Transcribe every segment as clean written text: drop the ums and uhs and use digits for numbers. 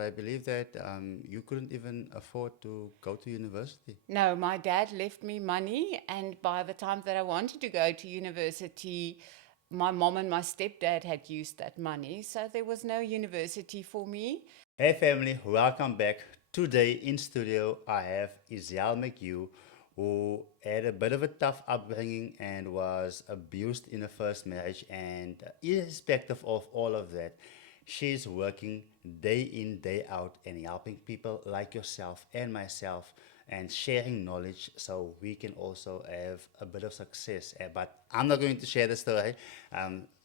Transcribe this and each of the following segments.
I believe that you couldn't even afford to go to university. No, my dad left me money, and by the time that I wanted to go to university, my mom and my stepdad had used that money, so there was no university for me. Hey family, welcome back. Today in studio I have Izelle McHugh, who had a bit of a tough upbringing and was abused in a first marriage. And irrespective of all of that, she's working day in, day out and helping people like yourself and myself and sharing knowledge so we can also have a bit of success. But I'm not going to share the story.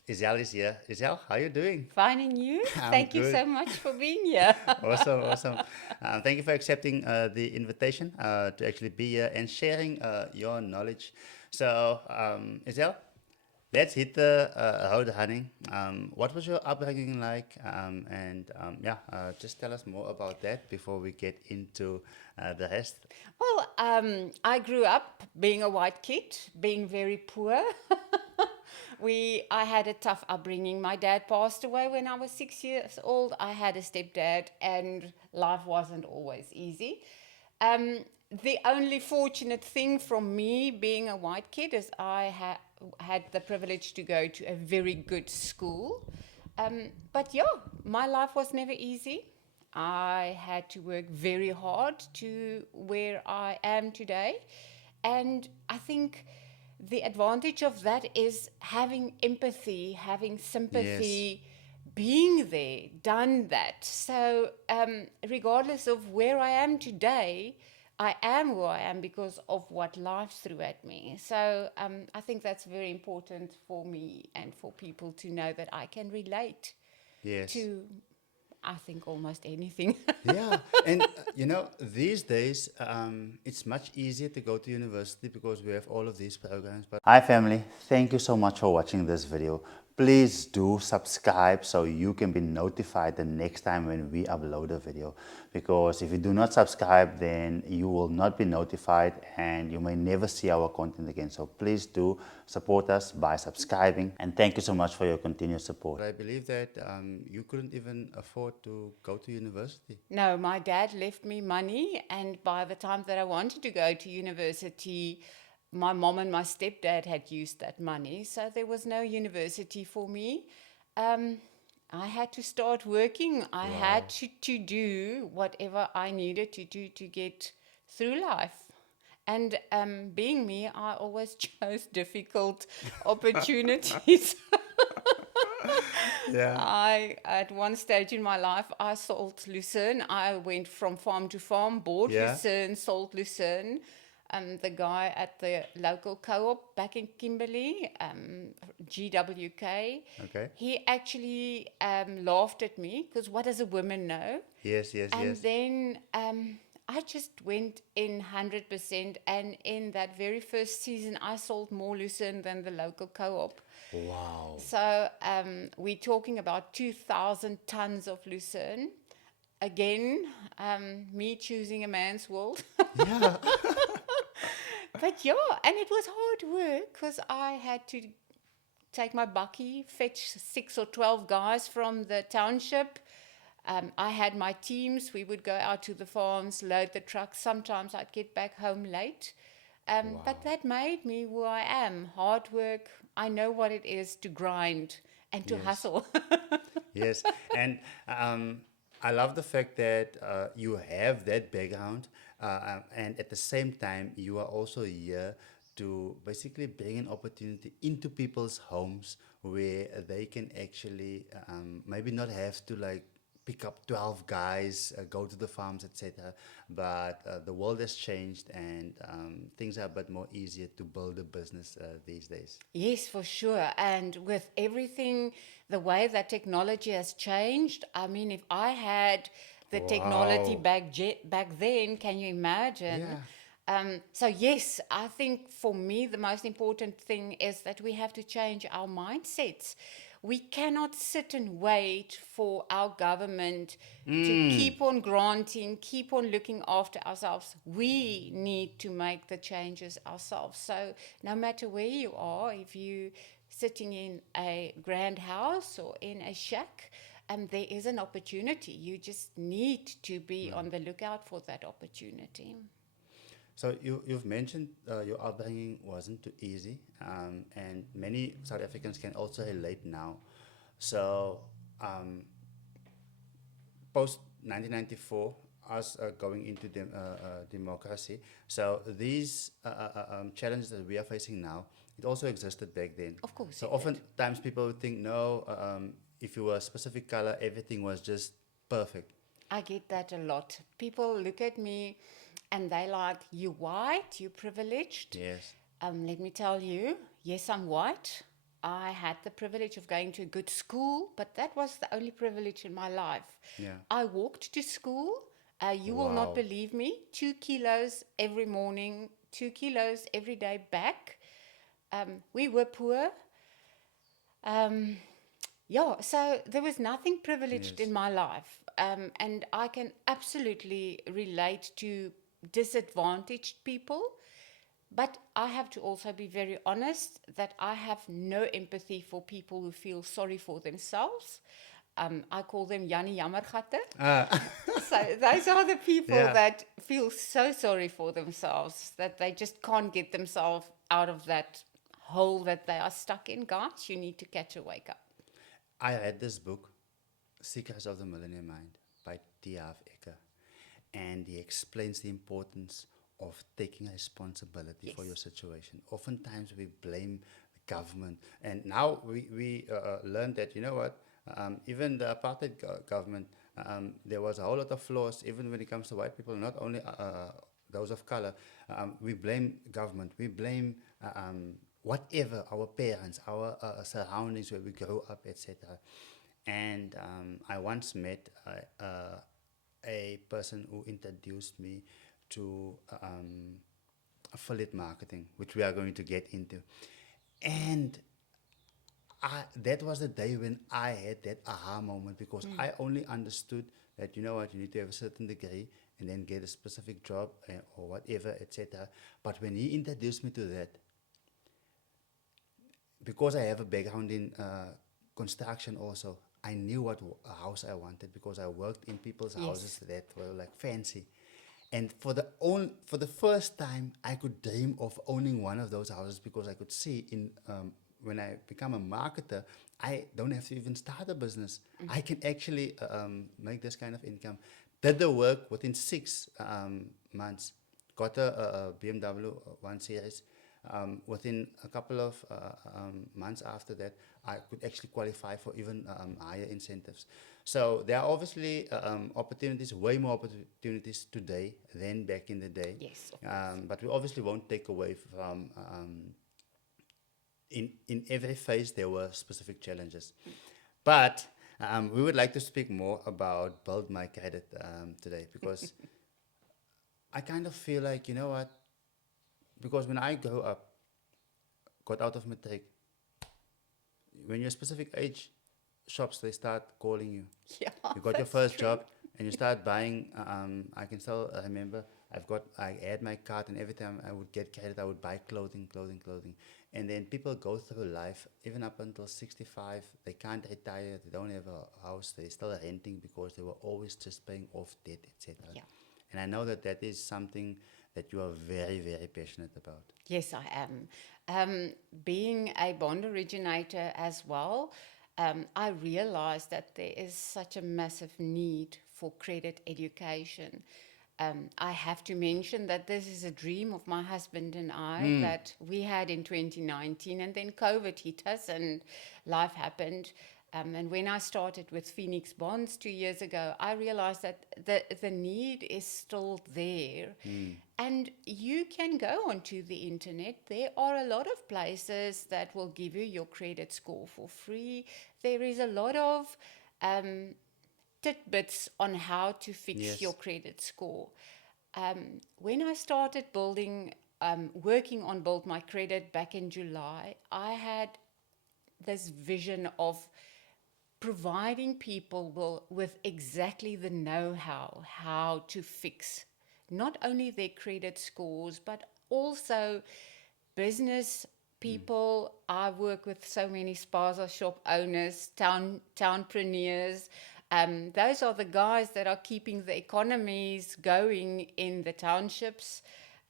Izelle is here. Izelle, how are you doing? Fine, and you? I'm Thank you good. so much for being here. Awesome, awesome. Thank you for accepting the invitation to actually be here and sharing your knowledge. So, Isel, let's hit the road running. What was your upbringing like? Just tell us more about that before we get into the rest. Well, I grew up being a white kid, being very poor. I had a tough upbringing. My dad passed away when I was 6 years old. I had a stepdad, and life wasn't always easy. Um, the only fortunate thing from me being a white kid is had the privilege to go to a very good school. But yeah, my life was never easy. I had to work very hard to where I am today. And I think the advantage of that is having empathy, having Yes, sympathy, being there, done that. So, regardless of where I am today, I am who I am because of what life threw at me. So, I think that's very important for me and for people to know that I can relate yes. to, I think, almost anything. Yeah, and these days it's much easier to go to university because we have all of these programs. But hi, family. Thank you so much for watching this video. Please do subscribe so you can be notified the next time when we upload a video. Because if you do not subscribe, then you will not be notified and you may never see our content again. So please do support us by subscribing. And thank you so much for your continued support. I believe that you couldn't even afford to go to university. No, my dad left me money, and by the time that I wanted to go to university, my mom and my stepdad had used that money, so there was no university for me. Um, I had to start working. I had Wow. to do whatever I needed to do to get through life. And being me, I always chose difficult opportunities. Yeah. At one stage in my life, I sold lucerne. I went from farm to farm, bought Yeah. lucerne, sold lucerne. The guy at the local co-op back in Kimberley, GWK, Okay. he actually laughed at me because what does a woman know? Yes, yes, And yes. then I just went in 100%. And in that very first season, I sold more lucerne than the local co-op. Wow. So we're talking about 2,000 tons of lucerne. Again, me choosing a man's world. Yeah. But yeah, and it was hard work because I had to take my bucky, fetch 6 or 12 guys from the township. I had my teams. We would go out to the farms, load the trucks. Sometimes I'd get back home late. But Wow. that made me who I am. Hard work. I know what it is to grind and to Yes. hustle. Yes. And I love the fact that you have that background, and at the same time, you are also here to basically bring an opportunity into people's homes where they can actually maybe not have to like pick up 12 guys, go to the farms, etc. But the world has changed and things are a bit more easier to build a business these days. Yes, for sure. And with everything, the way that technology has changed, I mean, if I had the technology Wow. back then, can you imagine? Yeah. So yes, I think for me the most important thing is that we have to change our mindsets. We cannot sit and wait for our government to Mm. keep on granting, keep on looking after ourselves. We need to make the changes ourselves. So no matter where you are, if you sitting in a grand house or in a shack, there is an opportunity. You just need to be on the lookout for that opportunity. So you've mentioned your upbringing wasn't too easy, and many South Africans can also relate now. So post 1994, us going into democracy. So these challenges that we are facing now, it also existed back then. Of course So it did. oftentimes people would think, no, if you were a specific color, everything was just perfect. I get that a lot. People look at me and they like, you white, you privileged. Yes. Let me tell you, yes, I'm white. I had the privilege of going to a good school, but that was the only privilege in my life. Yeah. I walked to school. You will not Wow. believe me. 2 kilos every morning, 2 kilos every day back. We were poor. Um, yeah, so there was nothing privileged Yes. in my life. And I can absolutely relate to disadvantaged people. But I have to also be very honest that I have no empathy for people who feel sorry for themselves. I call them Jannie Jammergatte. So those are the people Yeah. that feel so sorry for themselves that they just can't get themselves out of that hole that they are stuck in. Guys, you need to catch a wake up. I read this book, Secrets of the Millionaire Mind by T. Harv Eker, and he explains the importance of taking responsibility for Yes. your situation. Oftentimes we blame the government, and now we learned that, you know what, even the apartheid government, there was a whole lot of flaws, even when it comes to white people, not only those of color. We blame government, we blame whatever, our parents, our surroundings where we grow up, etc. And I once met a person who introduced me to affiliate marketing, which we are going to get into. And that was the day when I had that aha moment, because I only understood that, you know what, you need to have a certain degree and then get a specific job or whatever, etc. But when he introduced me to that, because I have a background in construction also, I knew what house I wanted, because I worked in people's houses Yes. that were like fancy. And for the first time, I could dream of owning one of those houses, because I could see in when I become a marketer, I don't have to even start a business. I can actually make this kind of income. Did the work within 6 months, got a BMW 1 Series. Within a couple of months after that, I could actually qualify for even higher incentives. So there are obviously opportunities, way more opportunities today than back in the day. Yes, of course. But we obviously won't take away from in every phase there were specific challenges. But we would like to speak more about Build My Credit today, because I kind of feel like, you know what, because when I grew up, got out of matric, when you're a specific age, shops, they start calling you. Yeah, You got your that's first true. job and you start buying. I can still remember, I had my card, and every time I would get credit, I would buy clothing. And then people go through life, even up until 65, they can't retire, they don't have a house, they're still renting because they were always just paying off debt, etc. Yeah. And I know that that is something that you are very, very passionate about. Yes, I am. Being a bond originator as well, I realized that there is such a massive need for credit education. I have to mention that this is a dream of my husband and I that we had in 2019, and then COVID hit us and life happened. And when I started with Phoenix Bonds 2 years ago, I realized that the need is still there. And you can go onto the internet. There are a lot of places that will give you your credit score for free. There is a lot of tidbits on how to fix your Yes. credit score. When I started working on Build My Credit back in July, I had this vision of providing people with exactly the how to fix not only their credit scores, but also business people. I work with so many spaza shop owners, townpreneurs. Those are the guys that are keeping the economies going in the townships.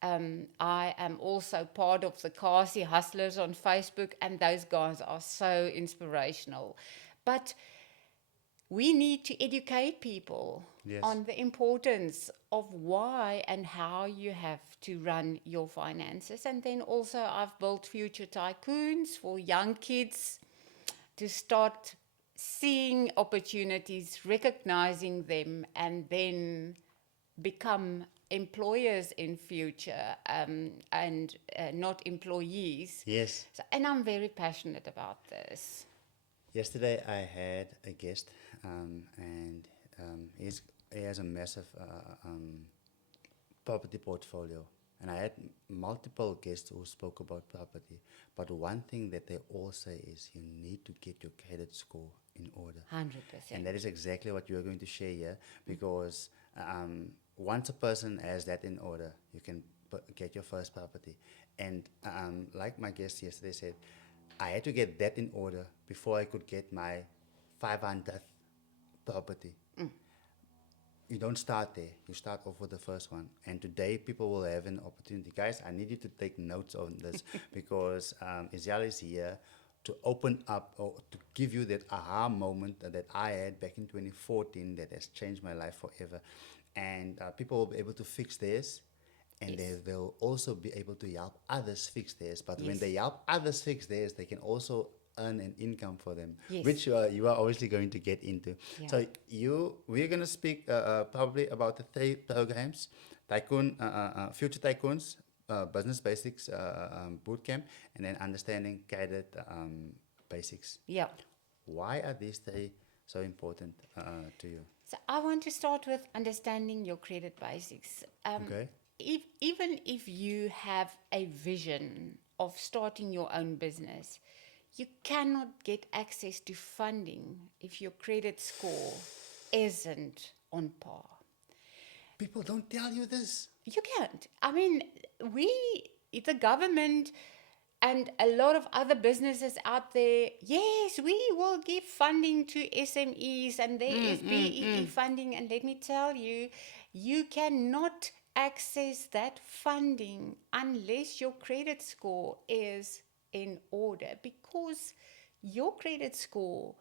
I am also part of the Kasi Hustlers on Facebook, and those guys are so inspirational. But we need to educate people Yes. on the importance of why and how you have to run your finances. And then also, I've built future tycoons for young kids to start seeing opportunities, recognizing them, and then become employers in future, and not employees. Yes. So, and I'm very passionate about this. Yesterday I had a guest, and he has a massive property portfolio. And I had multiple guests who spoke about property. But one thing that they all say is you need to get your credit score in order. 100%. And that is exactly what you're going to share here, because once a person has that in order, you can get your first property. And like my guest yesterday said, I had to get that in order before I could get my 500th property. You don't start there. You start off with the first one. And today, people will have an opportunity. Guys, I need you to take notes on this because Izelle is here to open up or to give you that aha moment that I had back in 2014 that has changed my life forever. And people will be able to fix theirs. And Yes. they'll also be able to help others fix theirs. But when Yes. they help others fix theirs, they can also earn an income for them, Yes. which you are obviously going to get into. Yeah. So we're going to speak probably about the 3 programs: Tycoon, Future Tycoons, Business Basics Bootcamp, and then Understanding Credit Basics. Yeah. Why are these 3 so important to you? So I want to start with understanding your credit basics. Okay. Even if you have a vision of starting your own business, you cannot get access to funding if your credit score isn't on par. People don't tell you this. You can't. I mean, the government, and a lot of other businesses out there, yes, we will give funding to SMEs, and there is BEE funding. And let me tell you, you cannot access that funding unless your credit score is in order, because your credit score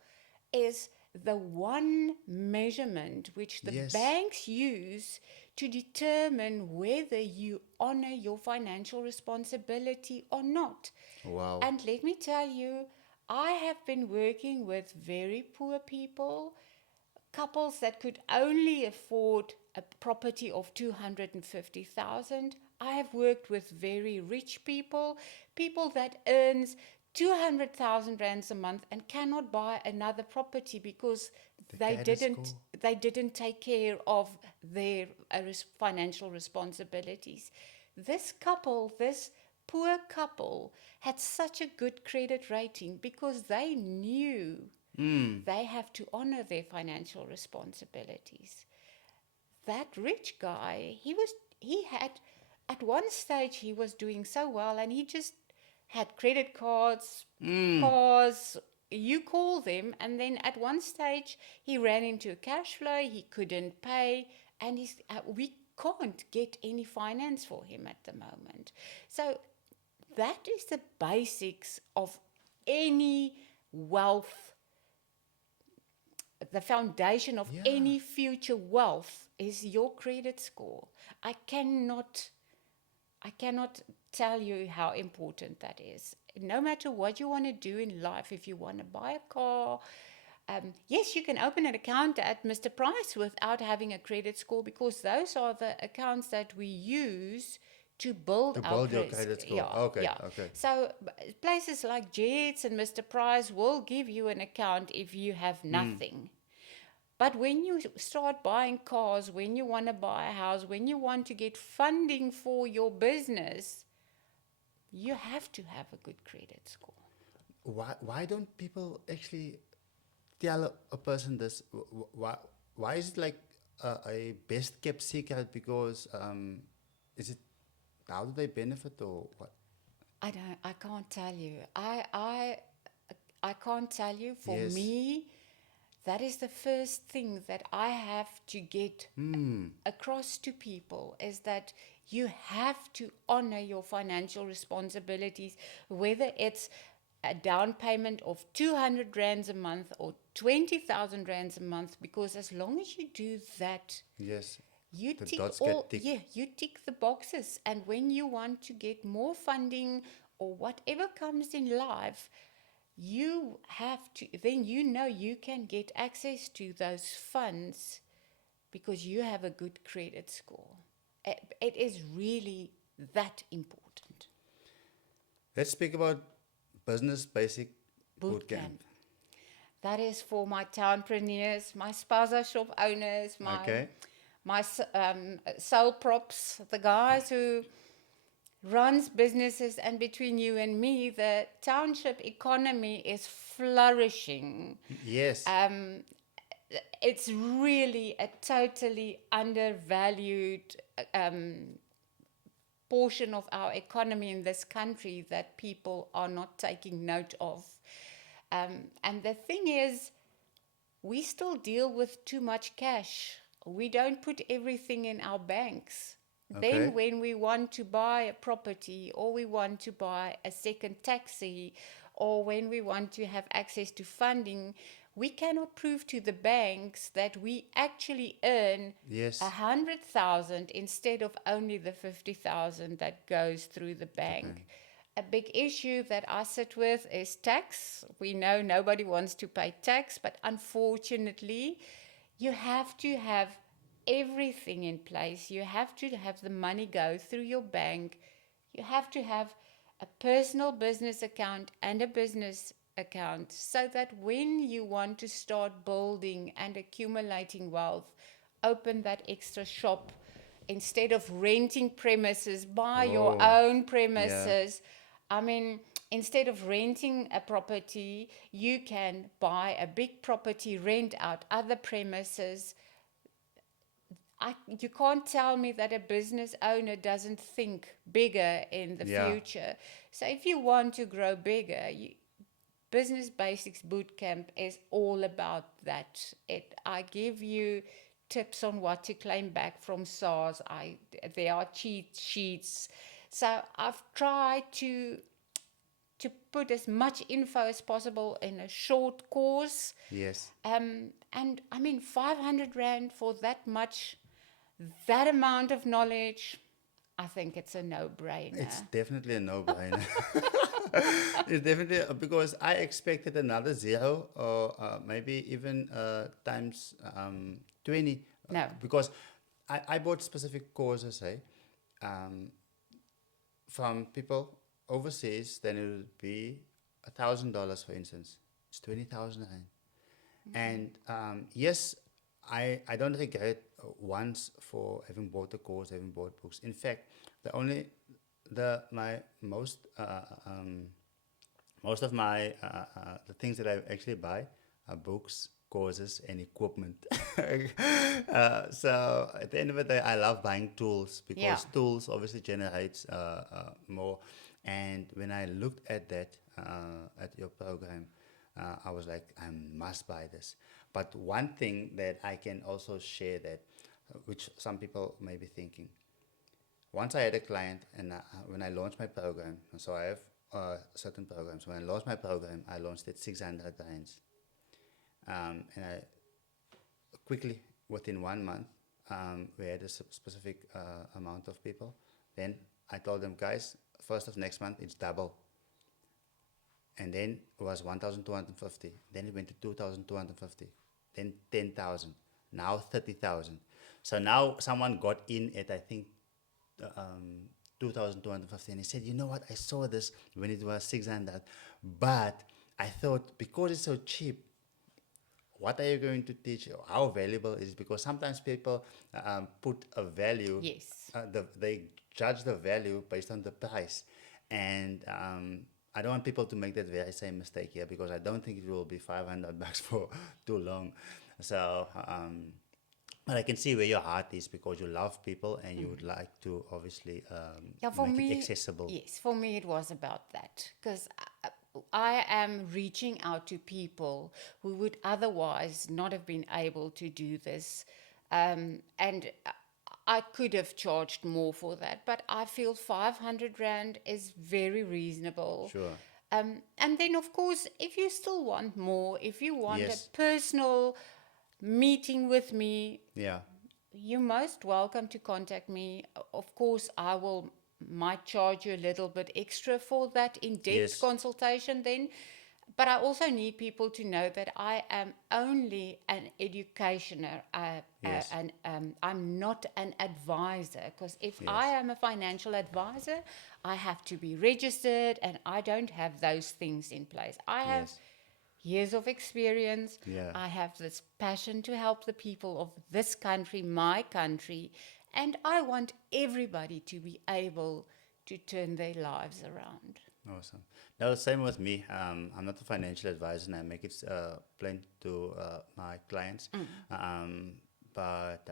is the one measurement which the Yes. banks use to determine whether you honor your financial responsibility or not. Wow. And let me tell you, I have been working with very poor people, couples that could only afford a property of 250,000. I have worked with very rich people, people that earns 200,000 rands a month and cannot buy another property because they credit didn't score. they didn't take care of their financial responsibilities. This poor couple had such a good credit rating because they knew they have to honor their financial responsibilities. That rich guy, he had, at one stage he was doing so well, and he just had credit cards, cars, you call them, and then at one stage he ran into a cash flow, he couldn't pay, and we can't get any finance for him at the moment. So that is the basics of any wealth. The foundation of Yeah. any future wealth is your credit score. I cannot tell you how important that is. No matter what you want to do in life, if you want to buy a car, yes, you can open an account at Mr. Price without having a credit score, because those are the accounts that we use to build To our build your credit score. Yeah, Okay, yeah. okay. So places like Jets and Mr. Price will give you an account if you have nothing. But when you start buying cars, when you want to buy a house, when you want to get funding for your business, you have to have a good credit score. Why don't people actually tell a person this? Why is it like a best kept secret? Because is it, how do they benefit or what? I can't tell you. I can't tell you. For Yes. me, that is the first thing that I have to get across to people, is that you have to honor your financial responsibilities, whether it's a down payment of 200 rands a month or 20,000 rands a month, because as long as you do that, Yes. you The tick dots all, get ticked. yeah, you tick the boxes. And when you want to get more funding or whatever comes in life, you have to, then you know you can get access to those funds because you have a good credit score. It is really that important. Let's speak about business basic Boot boot camp. camp. That is for my townpreneurs, my spaza shop owners, Okay. my sole props, the guys who runs businesses. And between you and me, the township economy is flourishing. Yes. It's really a totally undervalued um, portion of our economy in this country that people are not taking note of. And the thing is, we still deal with too much cash. We don't put everything in our banks. Then, Okay. when we want to buy a property, or we want to buy a second taxi, or when we want to have access to funding, we cannot prove to the banks that we actually earn Yes. 100,000 instead of only the 50,000 that goes through the The bank. bank. A big issue that I sit with is tax. We know nobody wants to pay tax, but unfortunately, you have to have everything in place. You have to have the money go through your bank. You have to have a personal business account and a business account, so that when you want to start building and accumulating wealth, open that extra shop. Instead of renting premises, buy your Oh. own Yeah. premises. I mean, instead of renting a property, you can buy a big property, rent out other premises. You can't tell me that a business owner doesn't think bigger in the Yeah. future. So if you want to grow bigger, Business Basics Bootcamp is all about that. I give you tips on what to claim back from SARS. There are cheat sheets. So I've tried to put as much info as possible in a short course. Yes. And I mean, 500 Rand for that amount of knowledge, I think it's a no It's brainer. definitely a no-brainer. It's definitely because I expected another zero or maybe even times 20 No. because I bought specific courses, um, from people overseas. Then it would be $1,000, for instance. It's 20,000 rand. And yes, I don't regret once for having bought the course, having bought books. In fact, the only the my most of my the things that I actually buy are books, courses, and equipment. So at the end of the day, I love buying tools Yeah. because tools obviously generates more. And when I looked at that at your program, I was like, I must buy this. But one thing that I can also share that, which some people may be thinking, once I had a client, and when I launched my program, so I have certain programs. When I launched my program, I launched it 600 rands. And I quickly, within 1 month, we had a specific amount of people. Then I told them, guys, first of next month, it's double. And then it was 1,250. Then it went to 2,250. Then 10,000. Now 30,000. So now someone got in at, I think, um, 2,250, and he said, you know what, I saw this when it was 600, but I thought because it's so cheap, what are you going to teach? How valuable is it? Because sometimes people put a value, Yes. they judge the value based on the price. And I don't want people to make that very same mistake here, because I don't think it will be 500 bucks for too long. So But I can see where your heart is because you love people and you would like to obviously Yeah, for make it me, accessible. yes, for me it was about that because I am reaching out to people who would otherwise not have been able to do this. And I could have charged more for that, but I feel 500 Rand is very reasonable. Sure. And then, of course, if you still want more, if you want a Yes. personal meeting with me, Yeah. you're most welcome to contact me. Of course, I will might charge you a little bit extra for that in-depth Yes. consultation then. But I also need people to know that I am only an educationer. Yes. And I'm not an advisor because if I Yes. am a financial advisor, I have to be registered and I don't have those things in place. I have Yes. years of experience. Yeah. I have this passion to help the people of this country, my country, and I want everybody to be able to turn their lives around. Awesome. Now, the same with me. I'm not a financial advisor, and I make it plain to my clients. Um, but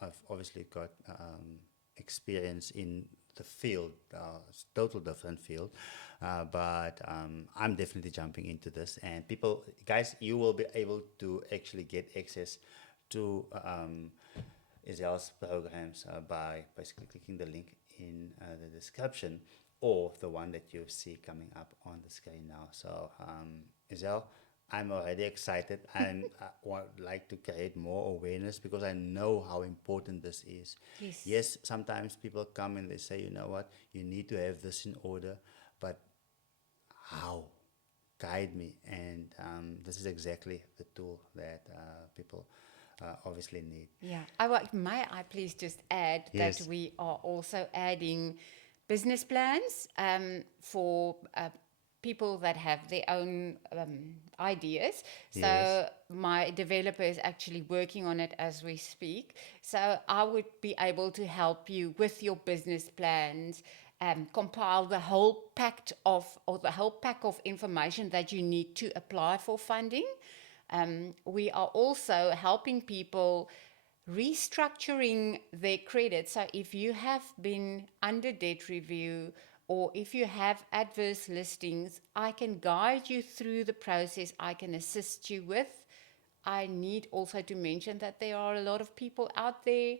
I've obviously got experience in the field, it's total different field. But I'm definitely jumping into this. And people, guys, you will be able to actually get access to Izelle's programs by basically clicking the link in the description or the one that you see coming up on the screen now. So, Izelle, I'm already excited and I would like to create more awareness because I know how important this is. Yes. Yes, sometimes people come and they say, you know what, you need to have this in order, but how? Guide me. And this is exactly the tool that people obviously need. Yeah. May I please just add that Yes. we are also adding business plans for people that have their own ideas. Yes. So my developer is actually working on it as we speak. So I would be able to help you with your business plans. Compile the whole pack of information that you need to apply for funding. We are also helping people restructuring their credit. So if you have been under debt review or if you have adverse listings, I can guide you through the process. I can assist you with. I need also to mention that there are a lot of people out there,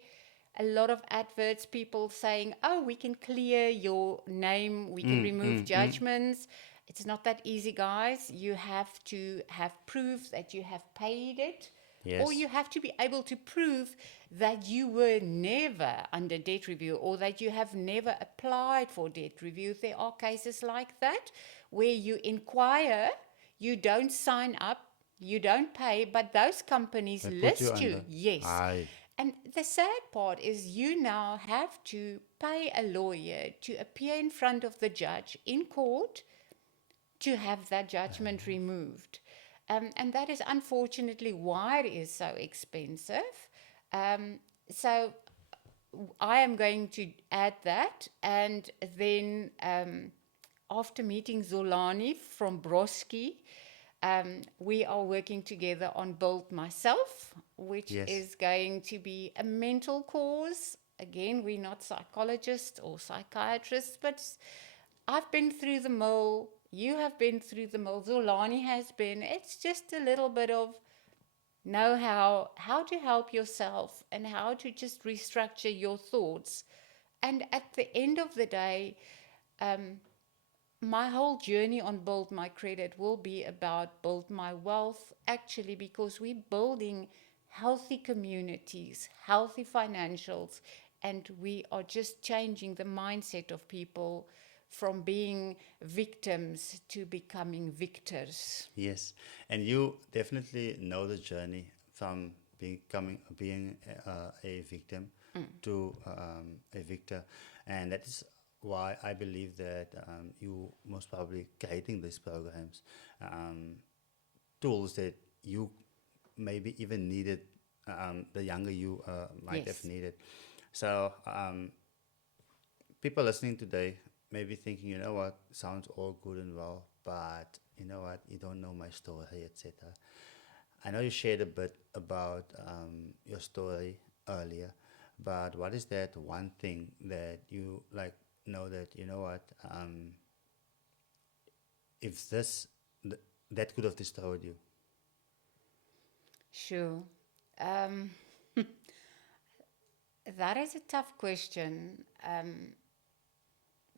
a lot of adverts, people saying, oh, we can clear your name, we can remove judgments. It's not that easy, guys. You have to have proof that you have paid it, or Yes. you have to be able to prove that you were never under debt review or that you have never applied for debt review. There are cases like that where you inquire, you don't sign up, you don't pay, but those companies They put you list you. under. Yes. Aye. And the sad part is you now have to pay a lawyer to appear in front of the judge in court to have that judgment removed. And that is unfortunately why it is so expensive. So I am going to add that. And then after meeting Zolani from Broski, we are working together on Build Myself, which Yes. is going to be a mental course. Again, we're not psychologists or psychiatrists, but I've been through the mill. You have been through the mill. Zolani has been. It's just a little bit of know how to help yourself and how to just restructure your thoughts. And at the end of the day, my whole journey on Build My Credit will be about Build My Wealth, actually, because we're building healthy communities, healthy financials, and we are just changing the mindset of people from being victims to becoming victors. Yes. And you definitely know the journey from being a victim to a victor, and that is why I believe that you most probably creating these programs, um, tools that you maybe even needed, the younger you might have Yes. needed. So people listening today may be thinking, you know what, sounds all good and well, but you know what, you don't know my story, etc. I know you shared a bit about your story earlier, but what is that one thing that you like know that you know what if th- that could have destroyed you? Sure. Um, that is a tough question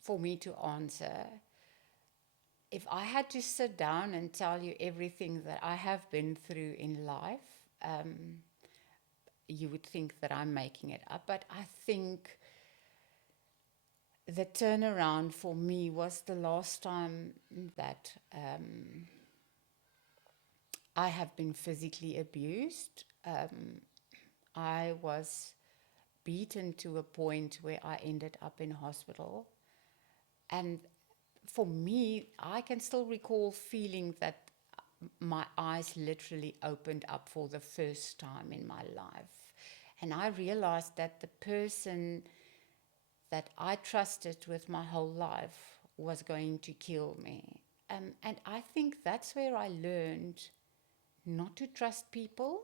for me to answer. If I had to sit down and tell you everything that I have been through in life, um, you would think that I'm making it up. But I think the turnaround for me was the last time that I have been physically abused. I was beaten to a point where I ended up in hospital. And for me, I can still recall feeling that my eyes literally opened up for the first time in my life. And I realized that the person that I trusted with my whole life was going to kill me. And I think that's where I learned not to trust people,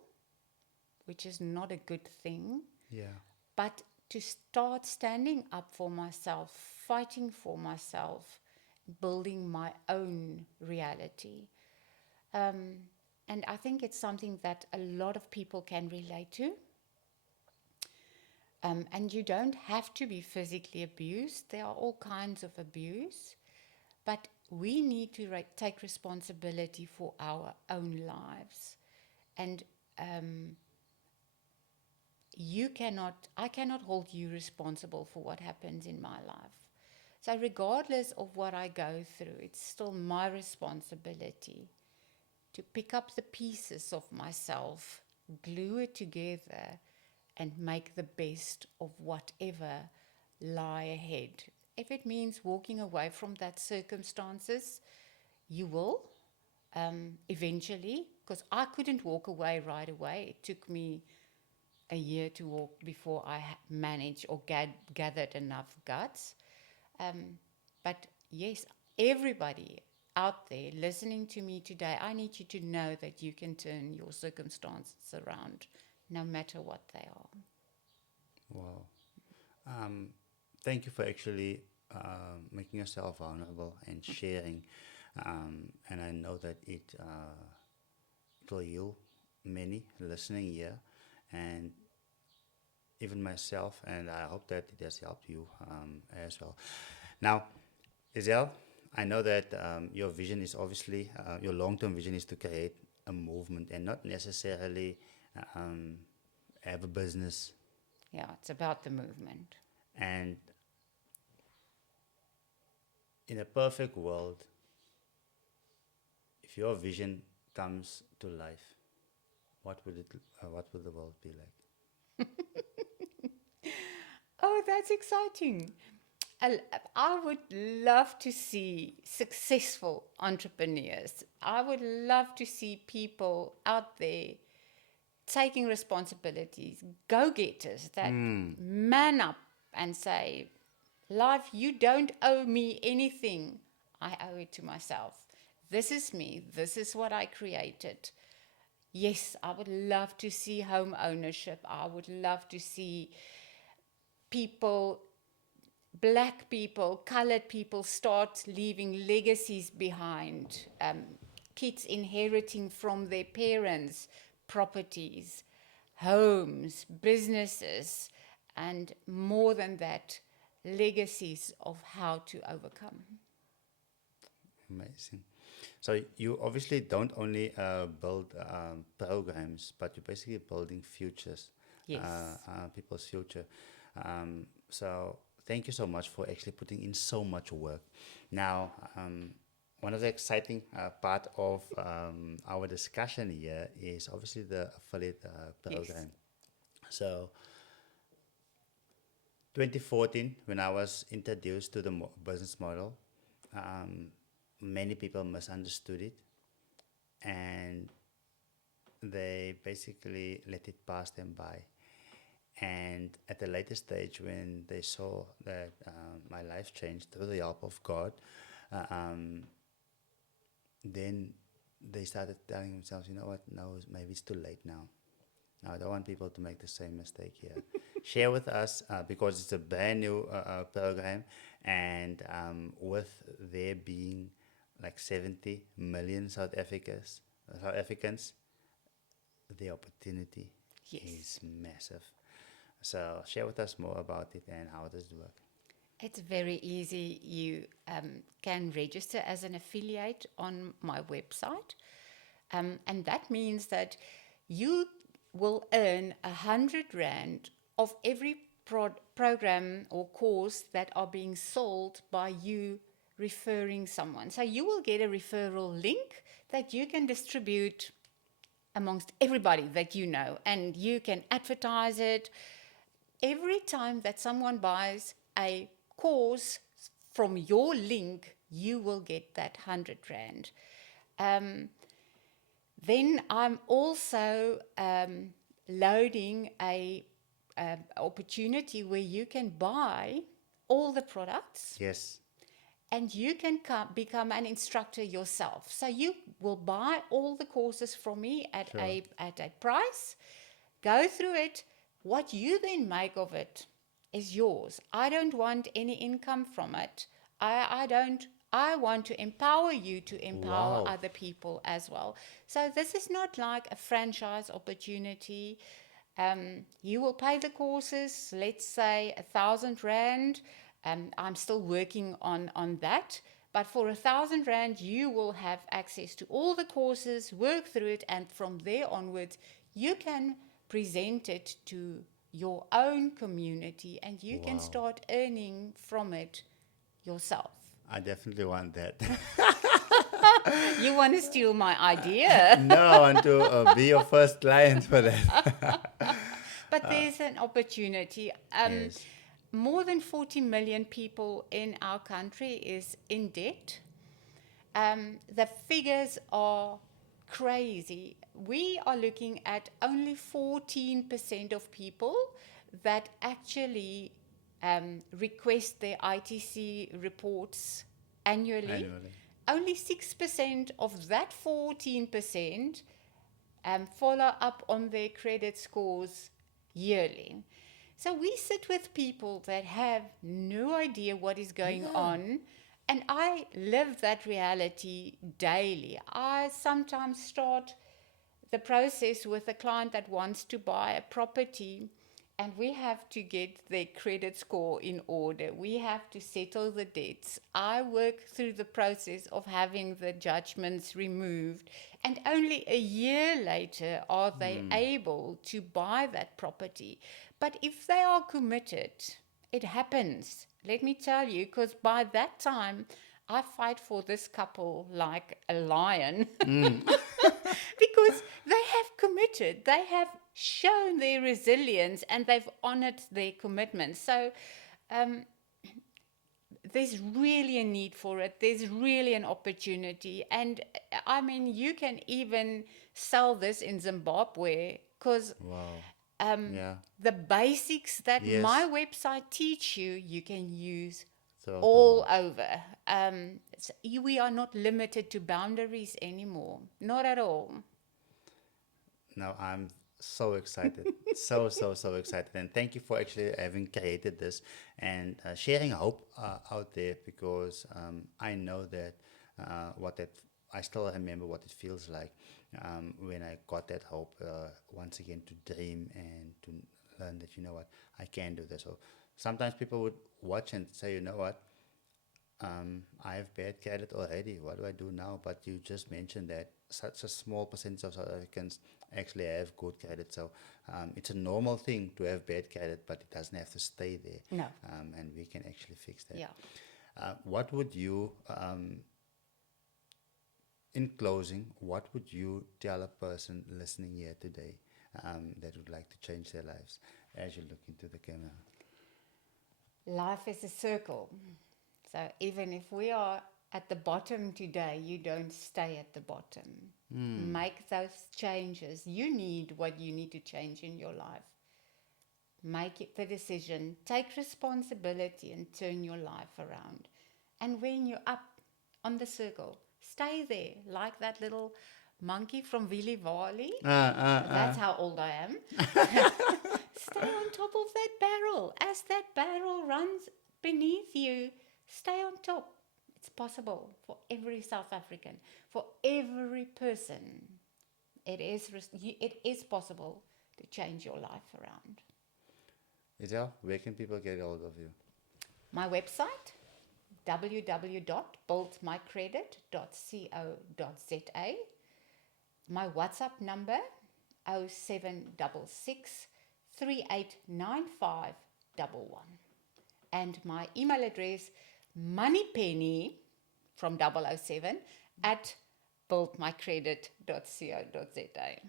which is not a good thing, Yeah. but to start standing up for myself, fighting for myself, building my own reality. Um, and I think it's something that a lot of people can relate to. And you don't have to be physically abused. There are all kinds of abuse. But we need to take responsibility for our own lives. And I cannot hold you responsible for what happens in my life. So, regardless of what I go through, it's still my responsibility to pick up the pieces of myself, glue it together, and make the best of whatever lie ahead. If it means walking away from that circumstances, you will eventually, because I couldn't walk away right away. It took me a year to walk before I managed or gathered enough guts. But yes, everybody out there listening to me today, I need you to know that you can turn your circumstances around no matter what they are. Wow. Um, Thank you for actually making yourself vulnerable and sharing. And I know that it will heal many listening here, and even myself. And I hope that it has helped you as well. Now, Izelle, I know that your vision is obviously your long-term vision is to create a movement and not necessarily um, have a business. Yeah, it's about the movement. And in a perfect world, if your vision comes to life, what would the world be like? Oh, that's exciting. I would love to see successful entrepreneurs. I would love to see people out there taking responsibilities, go getters that man up and say, life, you don't owe me anything. I owe it to myself. This is me. This is what I created. Yes, I would love to see home ownership. I would love to see people, black people, colored people, start leaving legacies behind. Kids inheriting from their parents properties, homes, businesses, and more than that, legacies of how to overcome. Amazing. So you obviously don't only build programs, but you're basically building futures, Yes. people's future. So thank you so much for actually putting in so much work. Now, one of the exciting part of our discussion here is obviously the affiliate Yes. program. So 2014, when I was introduced to the business model, um, many people misunderstood it and they basically let it pass them by. And at a later stage, when they saw that my life changed through the help of God, then they started telling themselves, you know what, no, maybe it's too late now. Now, I don't want people to make the same mistake here. Share with us because it's a brand new program, and with there being like 70 million South Africans, the opportunity Yes. is massive. So share with us more about it and how does it work. It's very easy. You can register as an affiliate on my website. And that means that you will earn 100 Rand of every program or course that are being sold by you referring someone. So you will get a referral link that you can distribute amongst everybody that you know, and you can advertise it. Every time that someone buys a course from your link, you will get that 100 Rand. Then I'm also loading a opportunity where you can buy all the products Yes. and you can become an instructor yourself. So you will buy all the courses from me at Sure. a price, go through it. What you then make of it is yours. I don't want any income from it. I don't. I want to empower you to empower Wow. other people as well. So this is not like a franchise opportunity. You will pay the courses, let's say 1,000 Rand. I'm still working on that. But for 1,000 Rand, you will have access to all the courses, work through it, and from there onwards, you can present it to your own community and you can Wow. start earning from it yourself. I definitely want that. You want to steal my idea? No, I want to be your first client for that. But there's an opportunity. Yes. More than 40 million people in our country is in debt. The figures are crazy. We are looking at only 14% of people that actually request their ITC reports annually. Annually. Only 6% of that 14% follow up on their credit scores yearly. So we sit with people that have no idea what is going on. And I live that reality daily. I sometimes start the process with a client that wants to buy a property, and we have to get their credit score in order. We have to settle the debts. I work through the process of having the judgments removed, and only a year later are they able to buy that property. But if they are committed, it happens. Let me tell you, because by that time, I fight for this couple like a lion. Because they have committed, they have shown their resilience, and they've honored their commitment. So there's really a need for it. There's really an opportunity. And I mean, you can even sell this in Zimbabwe because Wow. Yeah. the basics that Yes. my website teach you, you can use Throughout the all world. over. We are not limited to boundaries anymore. Not at all. Now I'm so excited. So excited. And thank you for actually having created this and sharing hope out there because I know that what that, I still remember what it feels like when I got that hope once again to dream and to learn that, you know what, I can do this. So sometimes people would watch and say, you know what, I have bad credit already. What do I do now? But you just mentioned that such a small percentage of South Africans actually have good credit. So it's a normal thing to have bad credit, but it doesn't have to stay there. No. And we can actually fix that. Yeah. What would you, in closing, what would you tell a person listening here today that would like to change their lives as you look into the camera? Life is a circle. So even if we are at the bottom today, you don't stay at the bottom. Make those changes. You need what you need to change in your life. Make it the decision. Take responsibility and turn your life around. And when you're up on the circle, Stay there, like that little monkey from Willy Wally. That's how old I am. Stay on top of that barrel. As that barrel runs beneath you, stay on top. It's possible for every South African, for every person. It is possible to change your life around. Izelle, where can people get hold of you? My website, www.buildmycredit.co.za. My WhatsApp number, 0766 389511. And my email address, moneypenny from 007 at buildmycredit.co.za.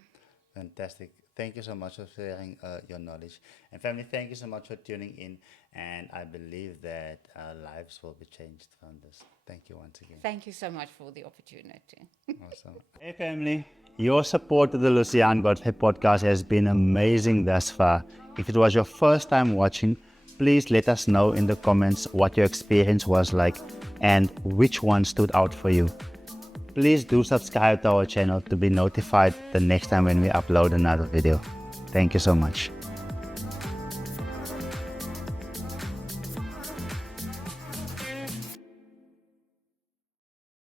Fantastic. Thank you so much for sharing your knowledge. And family, thank you so much for tuning in. And I believe that our lives will be changed from this. Thank you once again. Thank you so much for the opportunity. Awesome. Hey family, your support to the Lucian Godfrey podcast has been amazing thus far. If it was your first time watching, please let us know in the comments what your experience was like and which one stood out for you. Please do subscribe to our channel to be notified the next time when we upload another video. Thank you so much.